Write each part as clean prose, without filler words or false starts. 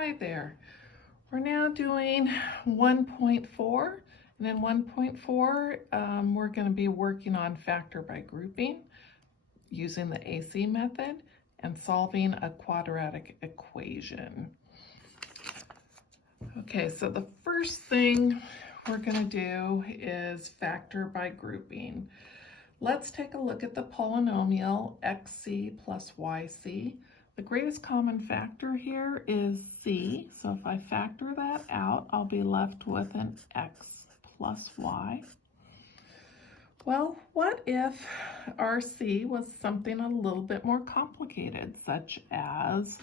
Hi there. We're now doing 1.4, and in 1.4 we're going to be working on factor by grouping using the AC method and solving a quadratic equation. Okay, so the first thing we're going to do is factor by grouping. Let's take a look at the polynomial xc plus yc. The greatest common factor here is c, so if I factor that out, I'll be left with an x plus y. Well, what if our c was something a little bit more complicated, such as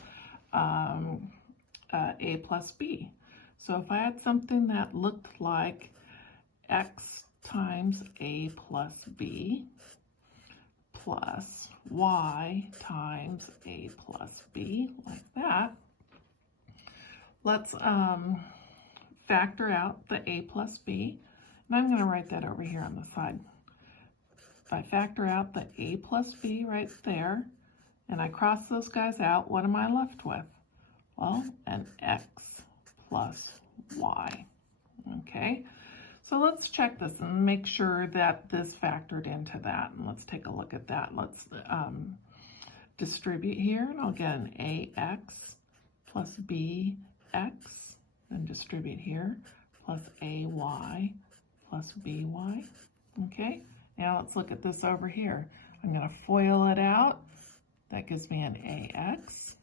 a plus b? So if I had something that looked like x times a plus b plus y times a plus b, like that. Let's factor out the a plus b, and I'm going to write that over here on the side. If I factor out the a plus b right there, and I cross those guys out, what am I left with? Well, an x plus y, okay? So let's check this and make sure that this factored into that. And let's take a look at that. Let's distribute here, and I'll get an ax plus bx, and distribute here, plus ay plus by. Okay, now let's look at this over here. I'm going to FOIL it out. That gives me an ax.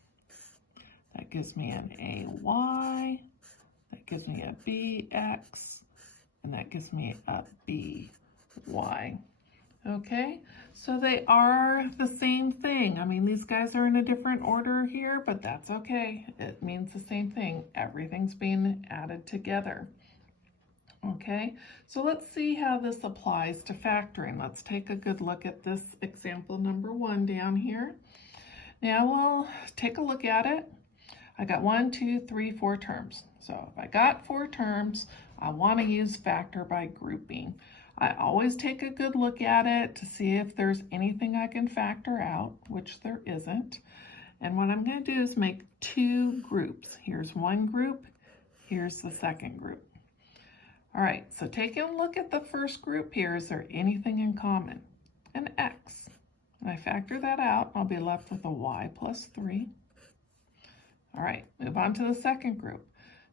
That gives me an ay. That gives me a bx. And that gives me a by. Okay, so they are the same thing. I mean, these guys are in a different order here, but that's okay. It means the same thing. Everything's being added together. Okay, so let's see how this applies to factoring. Let's take a good look at this example number 1 down here. Now we'll take a look at it. I got 1, 2, 3, 4 terms. So if I got 4 terms, I want to use factor by grouping. I always take a good look at it to see if there's anything I can factor out, which there isn't. And what I'm going to do is make 2 groups. Here's one group, here's the second group. All right, so taking a look at the first group here, is there anything in common? An x. And I factor that out, I'll be left with a y plus 3. All right, move on to the second group.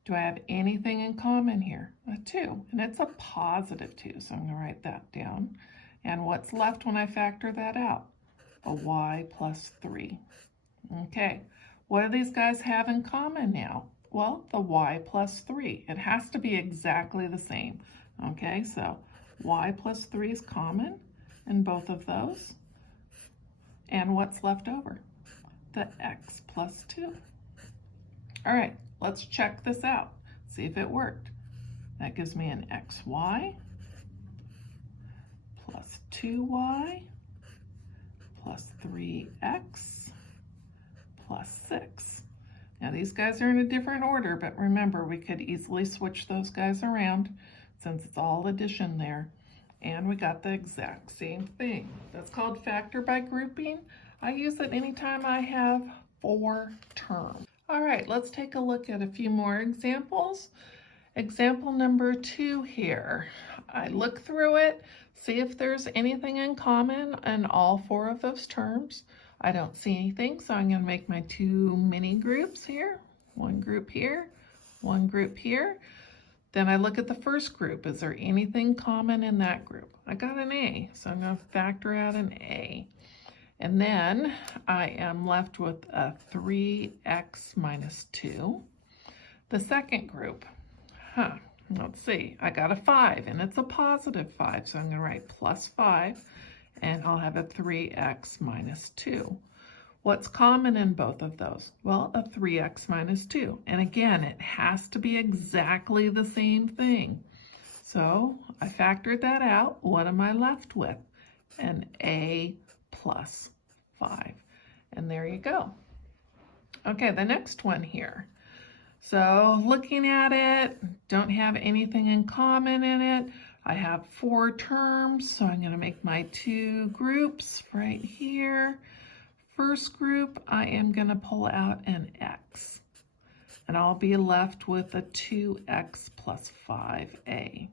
Do I have anything in common here? A 2, and it's a positive 2, so I'm going to write that down. And what's left when I factor that out? A y plus 3. Okay, what do these guys have in common now? Well, the y plus 3. It has to be exactly the same. Okay, so y plus 3 is common in both of those. And what's left over? The x plus 2. All right, let's check this out, see if it worked. That gives me an xy plus 2y plus 3x plus 6. Now these guys are in a different order, but remember, we could easily switch those guys around since it's all addition there. And we got the exact same thing. That's called factor by grouping. I use it anytime I have 4 terms. All right, let's take a look at a few more examples. Example number 2 here. I look through it, see if there's anything in common in all 4 of those terms. I don't see anything, so I'm going to make my 2 mini groups here. One group here, one group here. Then I look at the first group. Is there anything common in that group? I got an A, so I'm going to factor out an A. And then I am left with a 3x minus 2. The second group, let's see, I got a 5, and it's a positive 5, so I'm going to write plus 5, and I'll have a 3x minus 2. What's common in both of those? Well, a 3x minus 2. And again, it has to be exactly the same thing. So I factored that out. What am I left with? An a plus 5. And there you go. Okay, the next one here. So looking at it, don't have anything in common in it. I have 4 terms, so I'm going to make my 2 groups right here. First group, I am going to pull out an x. and I'll be left with a 2x plus 5a.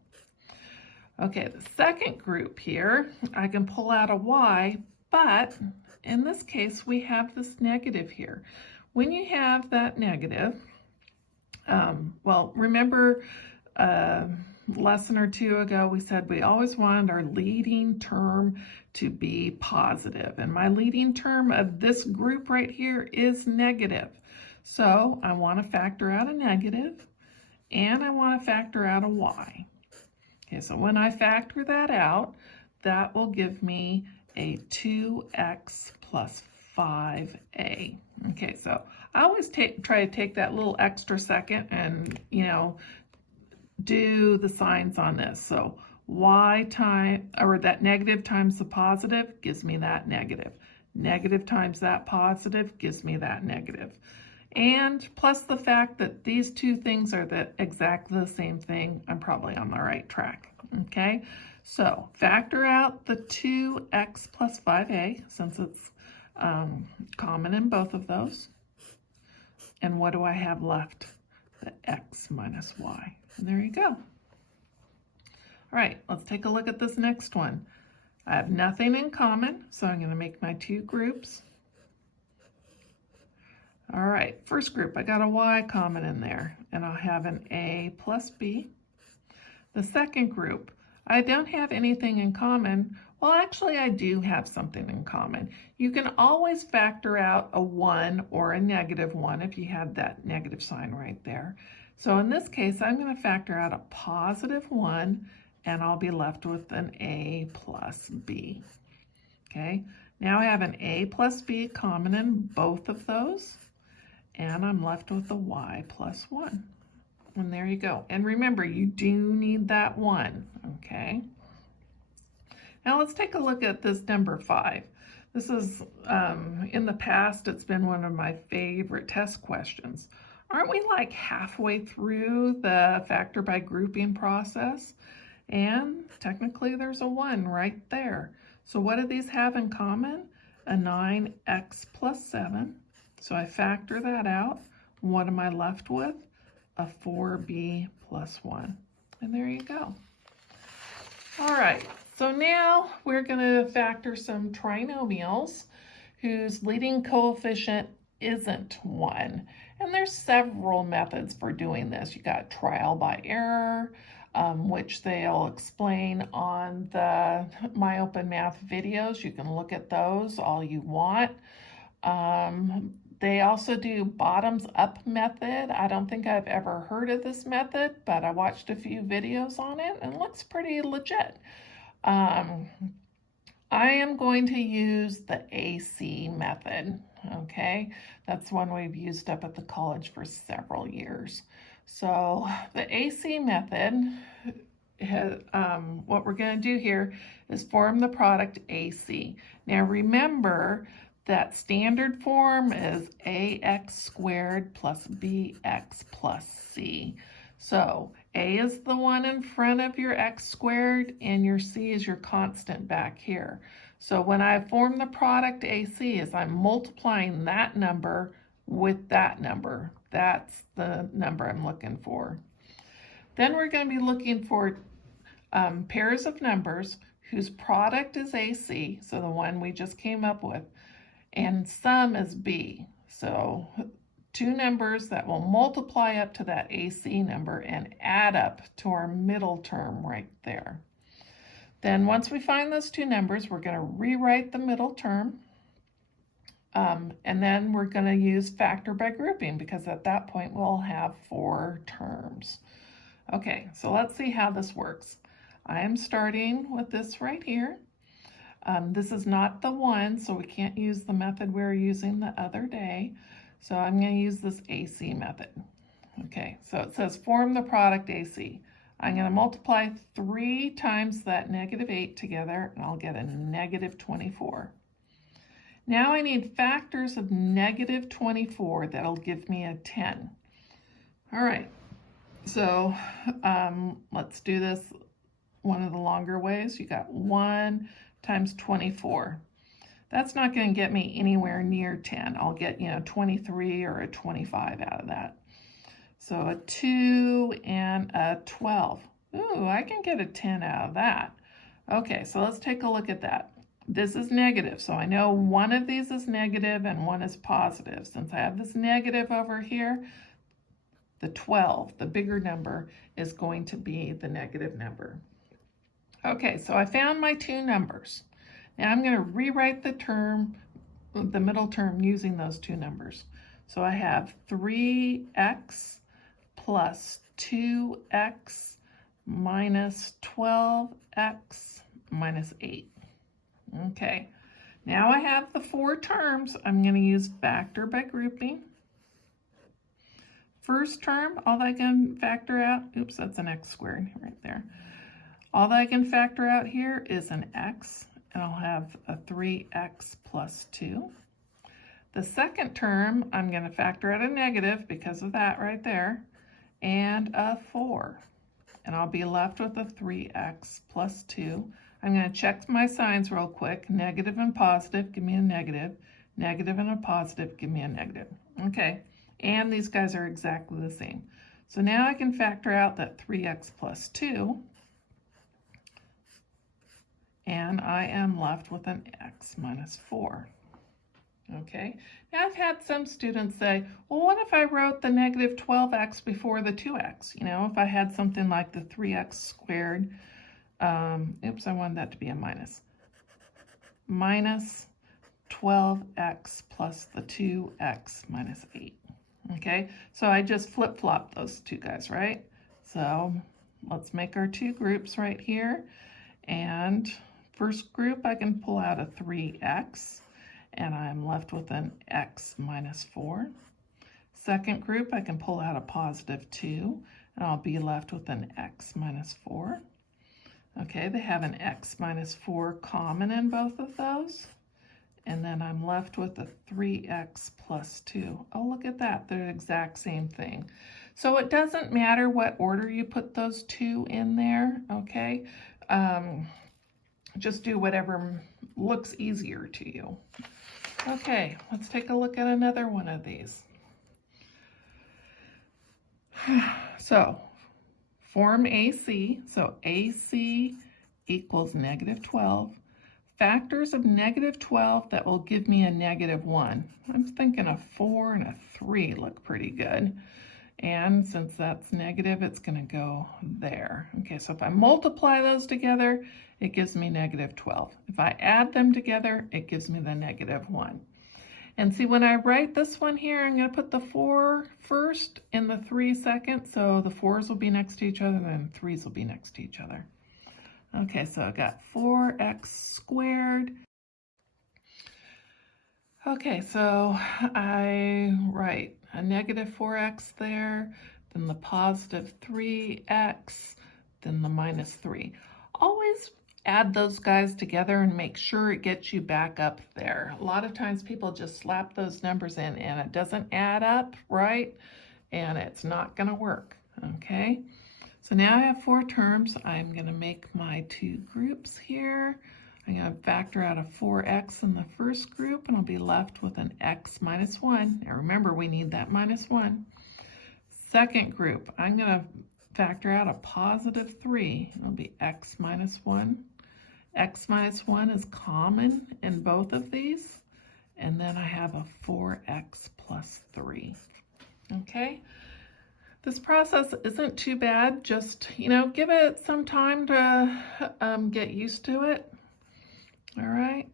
Okay, the second group here, I can pull out a y, but in this case, we have this negative here. When you have that negative, well, remember a lesson or two ago, we said we always wanted our leading term to be positive. And my leading term of this group right here is negative. So I want to factor out a negative, and I want to factor out a y. Okay, so when I factor that out, that will give me a 2x plus 5a. Okay, so I always try to take that little extra second and, do the signs on this. So y times, or that negative times the positive gives me that negative. Negative times that positive gives me that negative. And plus the fact that these two things are exactly the same thing, I'm probably on the right track. Okay, so factor out the 2x plus 5a, since it's common in both of those. And what do I have left? The x minus y. And there you go. All right, let's take a look at this next one. I have nothing in common, so I'm going to make my two groups. All right, first group, I got a y common in there, and I'll have an a plus b. The second group, I don't have anything in common. Well, actually, I do have something in common. You can always factor out a 1 or a negative 1 if you had that negative sign right there. So in this case, I'm going to factor out a positive 1, and I'll be left with an a plus b. Okay, now I have an a plus b common in both of those, and I'm left with a y plus 1. And there you go. And remember, you do need that 1, okay? Now let's take a look at this number 5. This is, in the past, it's been one of my favorite test questions. Aren't we like halfway through the factor by grouping process? And technically there's a 1 right there. So what do these have in common? A 9x plus 7. So I factor that out. What am I left with? A 4b plus 1. And there you go. All right, so now we're going to factor some trinomials whose leading coefficient isn't 1. And there's several methods for doing this. You got trial by error, which they'll explain on the My Open Math videos. You can look at those all you want. They also do bottoms up method. I don't think I've ever heard of this method, but I watched a few videos on it and it looks pretty legit. I am going to use the AC method, okay? That's one we've used up at the college for several years. So the AC method, what we're going to do here is form the product AC. Now remember that standard form is ax squared plus bx plus c. So a is the one in front of your x squared and your c is your constant back here. So when I form the product AC, is I'm multiplying that number with that number. That's the number I'm looking for. Then we're going to be looking for pairs of numbers whose product is AC, so the one we just came up with, and sum is b. So two numbers that will multiply up to that AC number and add up to our middle term right there. Then once we find those two numbers, we're going to rewrite the middle term. And then we're going to use factor by grouping because at that point we'll have 4 terms. Okay, so let's see how this works. I am starting with this right here. This is not the 1, so we can't use the method we were using the other day. So I'm going to use this AC method. Okay, so it says form the product AC. I'm going to multiply 3 times that -8 together, and I'll get a -24. Now I need factors of -24 that'll give me a 10. All right, so let's do this one of the longer ways. You got 1 times 24. That's not going to get me anywhere near 10. I'll get, 23 or a 25 out of that. So a 2 and a 12. Ooh, I can get a 10 out of that. Okay, so let's take a look at that. This is negative, so I know one of these is negative and one is positive. Since I have this negative over here, the 12, the bigger number, is going to be the negative number. Okay, so I found my two numbers. Now I'm going to rewrite the middle term using those two numbers. So I have 3x plus 2x minus 12x minus 8. Okay, now I have the four terms. I'm going to use factor by grouping. First term, all that I can factor out, oops, that's an x squared right there. All that I can factor out here is an x, and I'll have a 3x plus 2. The second term, I'm going to factor out a negative because of that right there, and a 4. And I'll be left with a 3x plus 2. I'm going to check my signs real quick. Negative and positive, give me a negative. Negative and a positive, give me a negative. Okay, and these guys are exactly the same. So now I can factor out that 3x plus 2. And I am left with an x minus 4. Okay, now I've had some students say, well, what if I wrote the negative 12x before the 2x? You know, if I had something like the 3x squared, oops, I wanted that to be a minus. Minus 12x plus the 2x minus 8. Okay, so I just flip-flop those two guys, right? So let's make our two groups right here. And first group, I can pull out a 3x, and I'm left with an x minus 4. Second group, I can pull out a positive 2, and I'll be left with an x minus 4. Okay, they have an x minus 4 common in both of those. And then I'm left with a 3x plus 2. Oh, look at that, they're the exact same thing. So it doesn't matter what order you put those two in there, okay? Just do whatever looks easier to you. Okay, let's take a look at another one of these. So, form AC, so AC equals negative 12. Factors of negative 12 that will give me a negative 1. I'm thinking a 4 and a 3 look pretty good. And since that's negative, it's going to go there. Okay, so if I multiply those together, it gives me negative 12. If I add them together, it gives me the negative 1. And see, when I write this one here, I'm going to put the 4 first and the 3 second. So the 4's will be next to each other, and 3's will be next to each other. Okay, so I got 4x squared. Okay, so I write a negative 4x there, then the positive 3x, then the minus 3. Always add those guys together and make sure it gets you back up there. A lot of times people just slap those numbers in and it doesn't add up, right? And it's not going to work, okay? So now I have 4 terms. I'm going to make my two groups here. I'm going to factor out a 4x in the first group, and I'll be left with an x minus 1. Now remember, we need that minus 1. Second group, I'm going to factor out a positive 3. It'll be x minus 1. X minus 1 is common in both of these. And then I have a 4x plus 3. Okay? This process isn't too bad. Just, give it some time to get used to it. All right.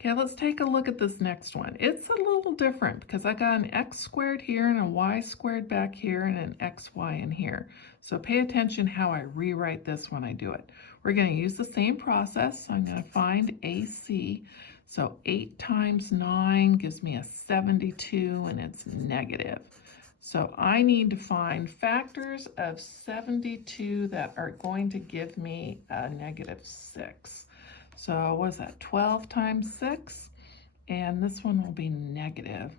Okay, let's take a look at this next one. It's a little different because I got an x squared here and a y squared back here and an xy in here. So pay attention how I rewrite this when I do it. We're going to use the same process. So I'm going to find AC. So 8 times 9 gives me a 72 and it's negative. So I need to find factors of 72 that are going to give me a negative 6. So what is that, 12 times 6? And this one will be negative.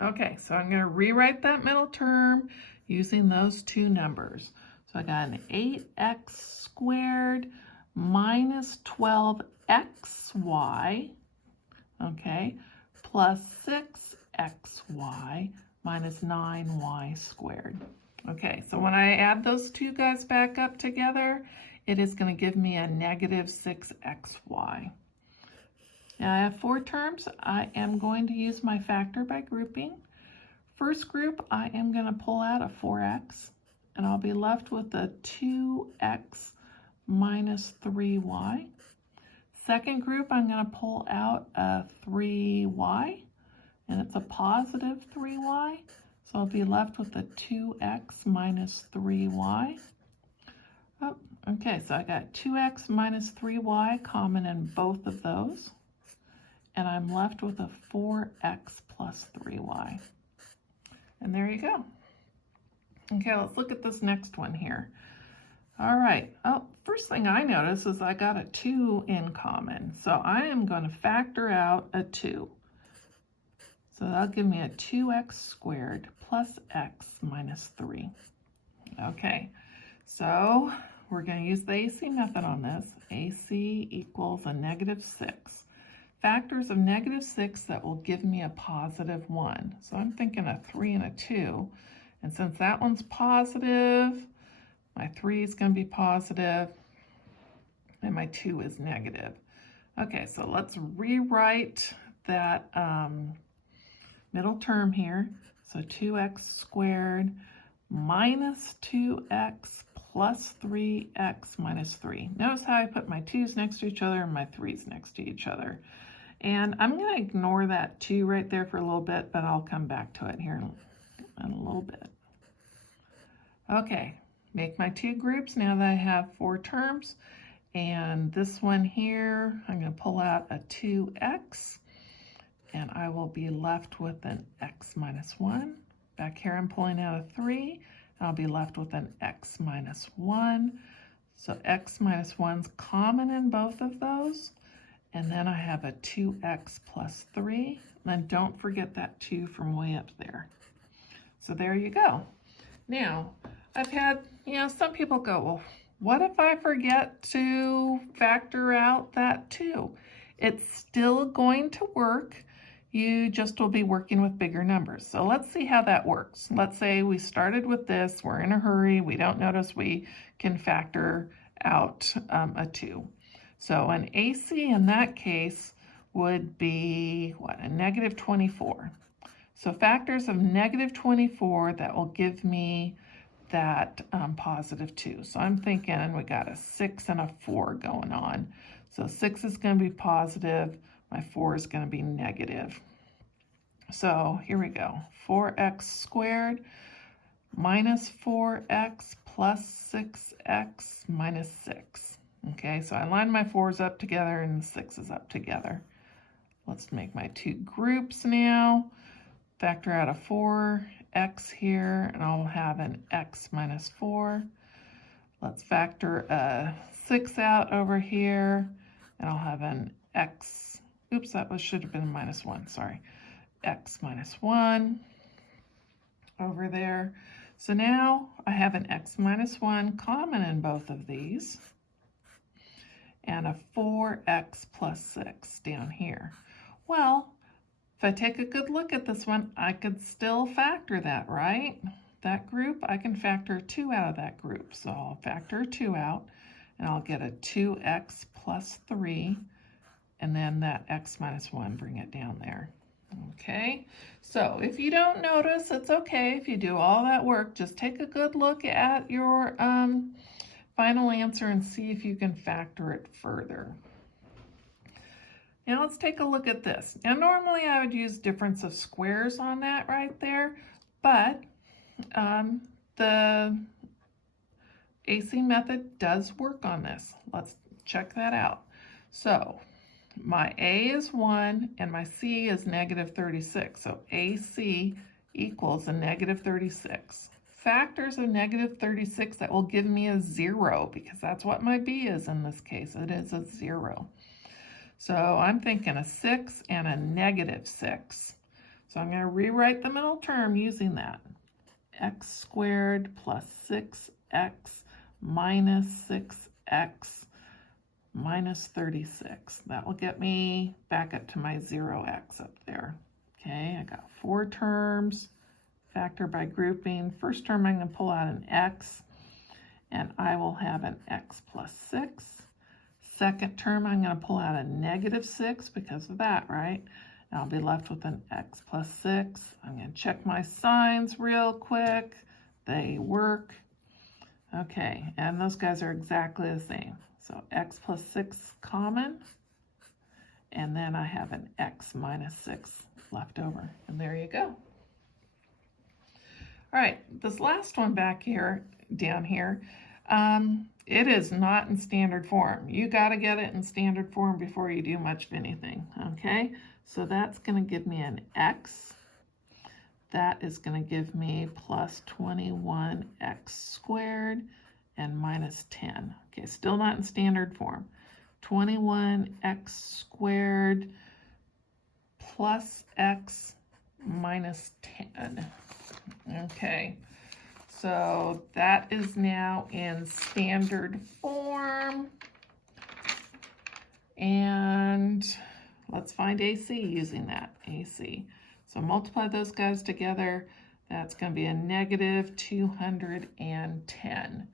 Okay, so I'm going to rewrite that middle term using those two numbers. So I got an 8x squared minus 12xy, okay, plus 6xy minus 9y squared. Okay, so when I add those two guys back up together, it is going to give me a negative 6xy. Now I have four terms. I am going to use my factor by grouping. First group, I am going to pull out a 4x, and I'll be left with a 2x minus 3y. Second group, I'm going to pull out a 3y, and it's a positive 3y. So I'll be left with a 2x minus 3y. Oh, okay, so I got 2x minus 3y common in both of those. And I'm left with a 4x plus 3y. And there you go. Okay, let's look at this next one here. All right, oh, first thing I notice is I got a 2 in common. So I am going to factor out a 2. So that'll give me a 2x squared plus x minus 3. Okay, so we're going to use the AC method on this. AC equals a negative 6. Factors of negative 6 that will give me a positive 1. So I'm thinking a 3 and a 2. And since that one's positive, my 3 is going to be positive, and my 2 is negative. Okay, so let's rewrite that middle term here. So 2x squared minus 2x plus 3x minus 3. Notice how I put my 2's next to each other and my 3's next to each other. And I'm going to ignore that 2 right there for a little bit, but I'll come back to it here in a little bit. Okay, make my two groups now that I have four terms. And this one here, I'm going to pull out a 2x, and I will be left with an x minus 1. Back here I'm pulling out a 3, and I'll be left with an x minus 1. So x minus 1's common in both of those. And then I have a 2x plus 3. And then don't forget that 2 from way up there. So there you go. Now, I've had, some people go, well, what if I forget to factor out that 2? It's still going to work. You just will be working with bigger numbers. So let's see how that works. Let's say we started with this. We're in a hurry. We don't notice we can factor out a 2. So an AC in that case would be, what, a negative 24. So factors of negative 24, that will give me that positive 2. So I'm thinking we got a 6 and a 4 going on. So 6 is going to be positive, my 4 is going to be negative. So here we go, 4x squared minus 4x plus 6x minus 6. Okay, so I line my 4's up together and the 6's up together. Let's make my two groups now. Factor out a 4x here, and I'll have an x minus 4. Let's factor a 6 out over here, and I'll have an x, oops, that should have been a minus 1, sorry. X minus 1 over there. So now I have an x minus 1 common in both of these, and a 4x plus 6 down here. Well, if I take a good look at this one, I could still factor that, right? That group, I can factor 2 out of that group. So I'll factor 2 out, and I'll get a 2x plus 3, and then that x minus 1, bring it down there. Okay, so if you don't notice, it's okay. If you do all that work, just take a good look at your final answer and see if you can factor it further. Now let's take a look at this. Now normally I would use difference of squares on that right there, but the AC method does work on this. Let's check that out. So my A is 1 and my C is negative 36. So AC equals a negative 36. Factors of negative 36 that will give me a 0, because that's what my B is in this case. It is a 0. So I'm thinking a 6 and a negative 6. So I'm going to rewrite the middle term using that. X squared plus 6x minus 6x minus 36. That will get me back up to my 0x up there. Okay, I got 4 terms, factor by grouping. First term, I'm going to pull out an x, and I will have an x plus 6. Second term, I'm going to pull out a negative 6 because of that, right? And I'll be left with an x plus 6. I'm going to check my signs real quick. They work. Okay, and those guys are exactly the same. So x plus 6 common, and then I have an x minus 6 left over, and there you go. All right, this last one back here, down here, it is not in standard form. You got to get it in standard form before you do much of anything, okay? So that's going to give me an x. That is going to give me plus 21x squared and minus 10. Okay, still not in standard form. 21x squared plus x minus 10. Okay, so that is now in standard form. And let's find AC using that, AC. So multiply those guys together. That's going to be a negative 210.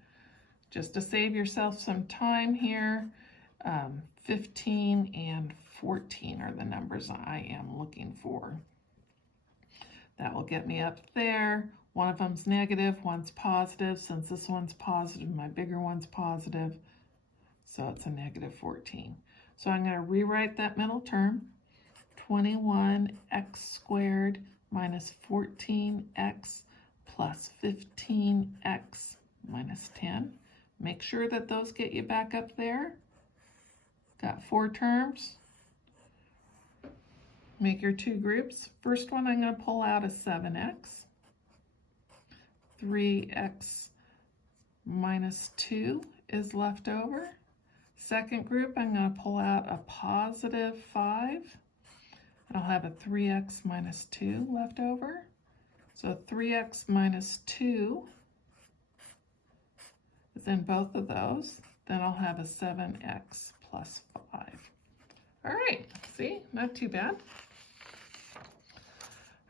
Just to save yourself some time here, 15 and 14 are the numbers I am looking for. That will get me up there. One of them's negative, one's positive. Since this one's positive, my bigger one's positive. So it's a negative 14. So I'm going to rewrite that middle term. 21x squared minus 14x plus 15x minus 10. Make sure that those get you back up there. Got 4 terms. Make your 2 groups. First one I'm going to pull out a 7x. 3x minus 2 is left over. Second group I'm going to pull out a positive 5. I'll have a 3x minus 2 left over. So 3x minus 2 is in both of those. Then I'll have a 7x plus 5. All right, see, not too bad.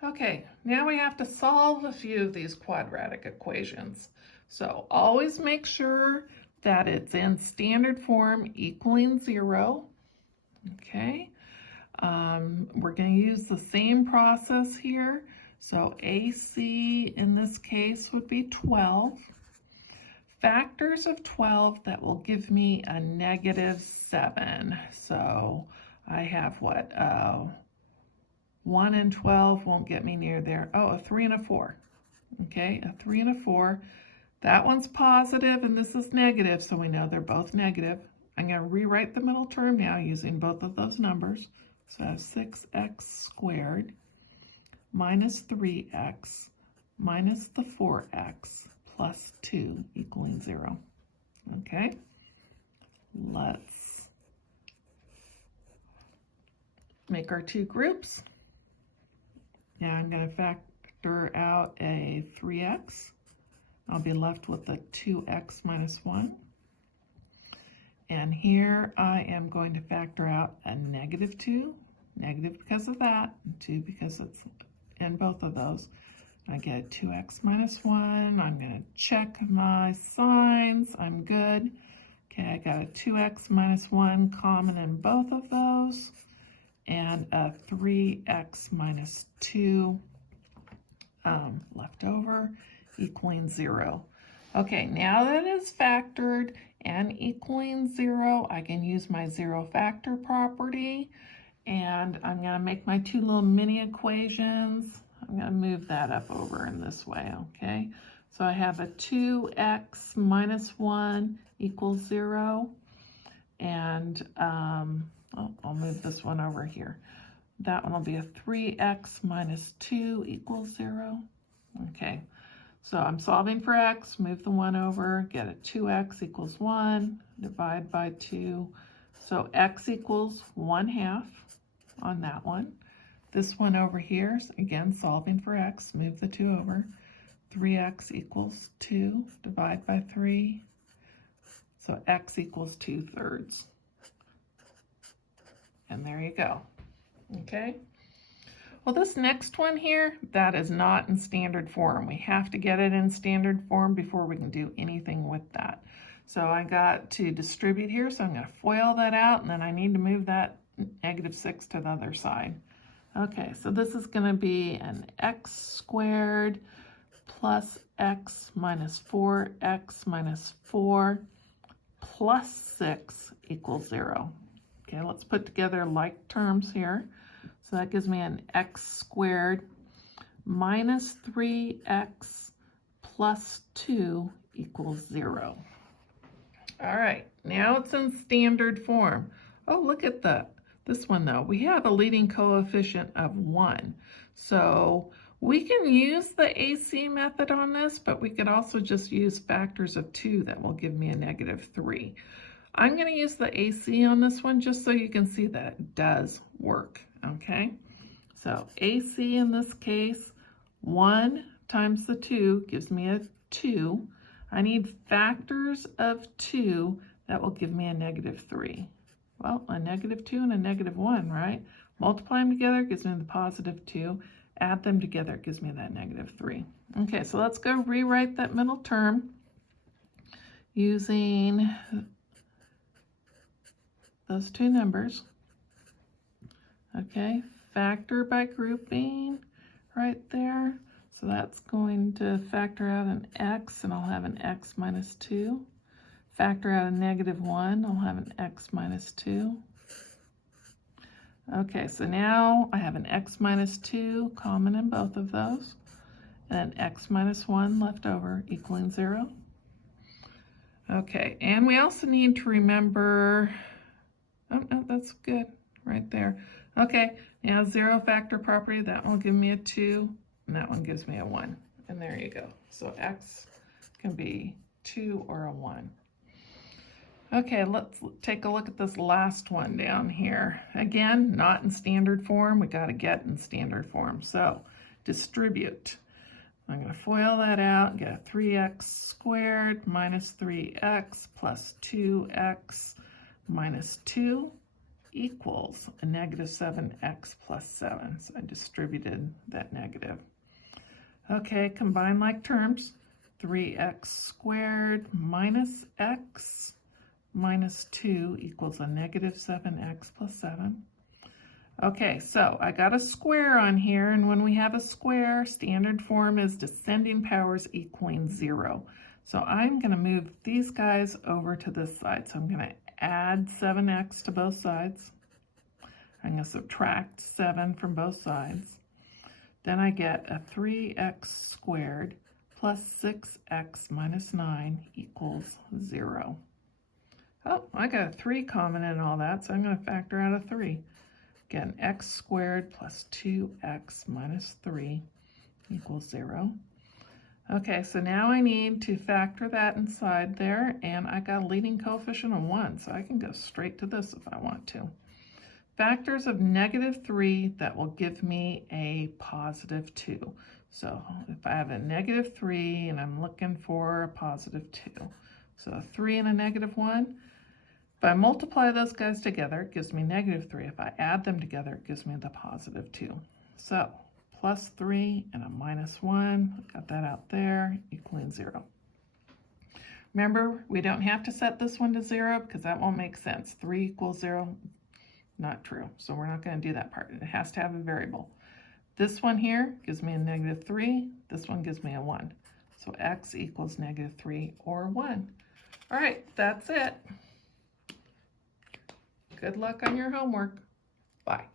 Okay, now we have to solve a few of these quadratic equations. So always make sure that it's in standard form equaling 0. Okay. We're going to use the same process here. So AC in this case would be 12. Factors of 12 that will give me a negative 7. So I have what? 1 and 12 won't get me near there. Oh, a 3 and a 4. Okay, a 3 and a 4. That one's positive and this is negative, so we know they're both negative. I'm going to rewrite the middle term now using both of those numbers. So I have 6x squared minus 3x minus the 4x plus 2 equaling 0. Okay, let's make our 2 groups. Now I'm going to factor out a 3x. I'll be left with a 2x minus 1. And here I am going to factor out a negative 2, negative because of that, 2 because it's in both of those. I get a 2x minus 1. I'm going to check my signs. I'm good. Okay, I got a 2x minus 1 common in both of those, and a 3x minus 2 left over, equaling 0. Okay, now that it's factored and equaling 0, I can use my 0 factor property, and I'm going to make my 2 little mini equations. I'm going to move that up over in this way, okay? So I have a 2x minus 1 equals 0, and I'll move this one over here. That one will be a 3x minus 2 equals 0. Okay, so I'm solving for x, move the 1 over, get a 2x equals 1, divide by 2. So x equals 1/2 on that one. This one over here, again, solving for x, move the 2 over. 3x equals 2, divide by 3. So x equals 2/3. And there you go. Okay. Well, this next one here, that is not in standard form. We have to get it in standard form before we can do anything with that. So I got to distribute here, so I'm going to FOIL that out, and then I need to move that -6 to the other side. Okay, so this is going to be an x squared plus x minus 4x minus 4 plus 6 equals 0. Okay, let's put together like terms here. So that gives me an x squared minus 3x plus 2 equals 0. All right, now it's in standard form. Oh, look at this one though. We have a leading coefficient of 1. So we can use the AC method on this, but we could also just use factors of 2 that will give me a -3. I'm going to use the AC on this one just so you can see that it does work, okay? So AC in this case, 1 times the 2 gives me a 2. I need factors of 2 that will give me a -3. Well, a -2 and a -1, right? Multiply them together gives me the +2. Add them together gives me that -3. Okay, so let's go rewrite that middle term using those two numbers. Okay, factor by grouping right there. So that's going to factor out an x, and I'll have an x minus 2. Factor out a -1, I'll have an x minus 2. Okay, so now I have an x minus 2 common in both of those, and an x minus 1 left over equaling 0. Okay, and we also need to remember, oh no, that's good right there. Okay, now 0 factor property, that will give me a 2, and that one gives me a 1. And there you go. So x can be 2 or a 1. Okay, let's take a look at this last one down here. Again, not in standard form. We got to get in standard form. So distribute. I'm going to FOIL that out and get a 3x squared minus 3x plus 2x minus 2 equals a -7x plus 7. So I distributed that negative. Okay, combine like terms. 3x squared minus x minus 2 equals a -7x plus 7. Okay, so I got a square on here, and when we have a square, standard form is descending powers equaling 0. So I'm going to move these guys over to this side. So I'm going to add 7x to both sides. I'm going to subtract 7 from both sides. Then I get a 3x squared plus 6x minus 9 equals 0. Oh, I got a 3 common in all that, so I'm going to factor out a 3. Get an x squared plus 2x minus 3 equals 0. Okay, so now I need to factor that inside there, and I got a leading coefficient of 1, so I can go straight to this if I want to. Factors of -3, that will give me a +2. So if I have a -3 and I'm looking for a +2, so a 3 and a -1, if I multiply those guys together, it gives me -3. If I add them together, it gives me the +2. So +3 and a -1, got that out there, equaling 0. Remember, we don't have to set this one to 0 because that won't make sense. 3 equals 0, not true. So we're not going to do that part. It has to have a variable. This one here gives me a -3. This one gives me a 1. So x equals -3 or 1. All right, that's it. Good luck on your homework. Bye.